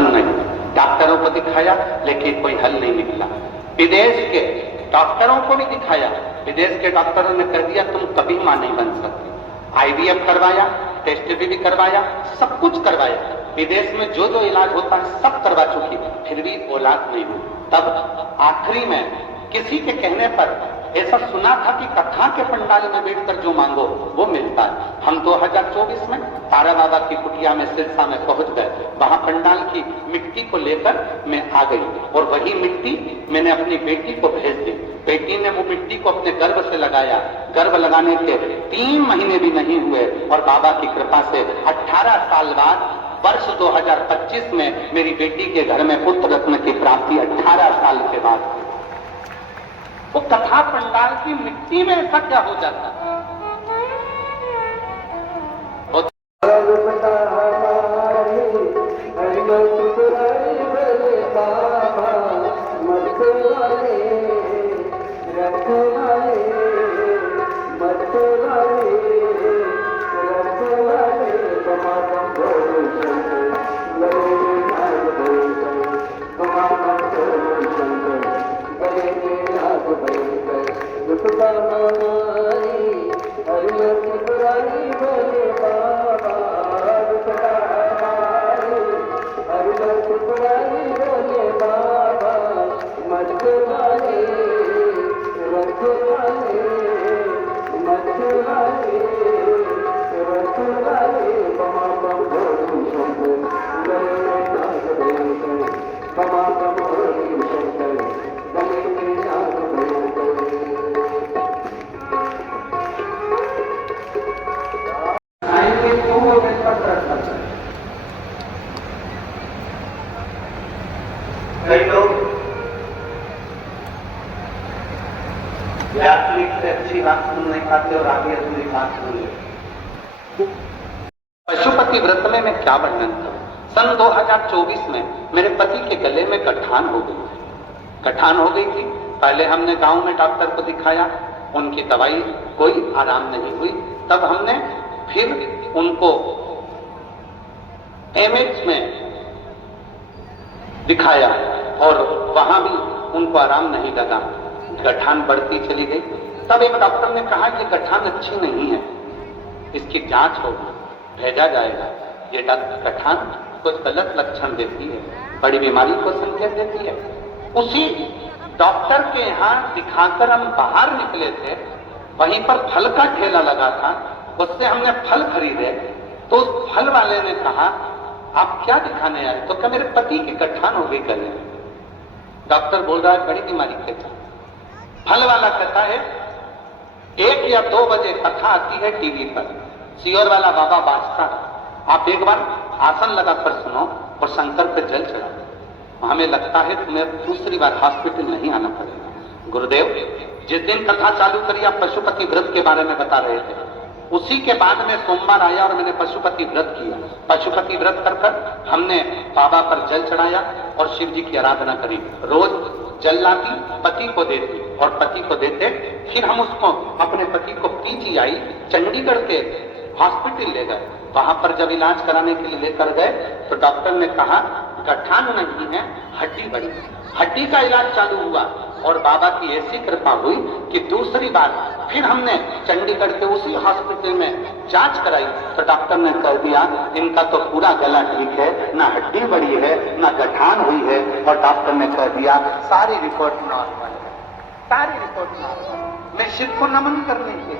बन गई। डॉक्टरों को दिखाया लेकिन कोई हल नहीं निकला। विदेश के डॉक्टरों को भी दिखाया, विदेश के डॉक्टरों ने कह दिया तुम कभी मां नहीं बन सकती। IVF करवाया, टेस्ट भी करवाया, सब कुछ करवाया, विदेश में जो जो इलाज होता है सब करवा चुकी, फिर भी औलाद नहीं हुई। तब आखिरी में किसी के कहने पर ऐसा सुना था कि कथा के पंडाल में बैठकर जो मांगो वो मिलता है। हम 2024 में तारा बाबा की कुटिया में सिरसा में पहुंच गए। वहां पंडाल की मिट्टी को लेकर मैं आ गई और वही मिट्टी मैंने अपनी बेटी को भेज दी। बेटी ने वो मिट्टी को अपने गर्भ से लगाया। गर्भ लगाने के 3 महीने भी नहीं हुए और बाबा की कृपा से 18 साल बाद वर्ष 2025 में मेरी बेटी के घर में पुत्र रत्न की प्राप्ति 18 साल के बाद। वो कथा पंडाल की मिट्टी में ऐसा क्या हो जाता है? कई लोग से अच्छी बात सुन नहीं पाते और आगे अधूरी बात सुन लेते। पशुपति व्रत में मैं क्या वर्णन करूं? सन 2024 में मेरे पति के गले में गठान हो गई थी। गठान हो गई थी। पहले हमने गांव में डॉक्टर को दिखाया, उनकी दवाई कोई आराम नहीं हुई। तब हमने फिर उनको एमएच में दिखाया और वहां भी उनको आराम नहीं लगा, गठान बढ़ती चली गई। तब एक डॉक्टर ने कहा कि गठान अच्छी नहीं है, इसकी जांच होगी, भेजा जाएगा। ये गठान कुछ गलत लक्षण देती है, बड़ी बीमारी को संकेत देती है। उसी डॉक्टर के यहाँ दिखाकर हम बाहर निकले थे, वहीं पर फल का ठेला लगा था, उससे हमने फल खरीदे। तो उस फल वाले ने कहा आप क्या दिखाने आए? तो क्या मेरे पति की गठान हो गई गले में। डॉक्टर बोल रहा है बड़ी बीमारी के साथ। फल वाला कहता है 1 या 2 बजे कथा आती है टीवी पर, सियोर वाला बाबा बाजता, आप एक बार आसन लगाकर सुनो और शंकर पर जल चढ़ाओ। हमें लगता है तुम्हें दूसरी बार हॉस्पिटल नहीं आना पड़ेगा। गुरुदेव जिस दिन कथा चालू करी आप पशुपति व्रत के बारे में बता रहे थे, उसी के बाद में सोमवार आया और मैंने पशुपति व्रत किया। पशुपति व्रत कर हमने बाबा पर जल चढ़ाया और शिव जी की आराधना करी। रोज जल लाती, पति को देती और पति को देते फिर हम उसको अपने पति को PGI चंडीगढ़ के हॉस्पिटल ले गए। वहां पर जब इलाज कराने के लिए लेकर गए तो डॉक्टर ने कहा गठान नहीं है, हड्डी बड़ी। हड्डी का इलाज चालू हुआ और बाबा की ऐसी कृपा हुई कि दूसरी बार फिर हमने चंडीगढ़ के उसी हॉस्पिटल में जांच कराई तो डॉक्टर ने कह दिया इनका तो पूरा गला ठीक है, ना हड्डी बड़ी है ना गठान हुई है। और डॉक्टर ने कह दिया सारी रिपोर्ट नॉर्मल है, सारी रिपोर्ट नॉर्मल। मैं शिव को नमन करने के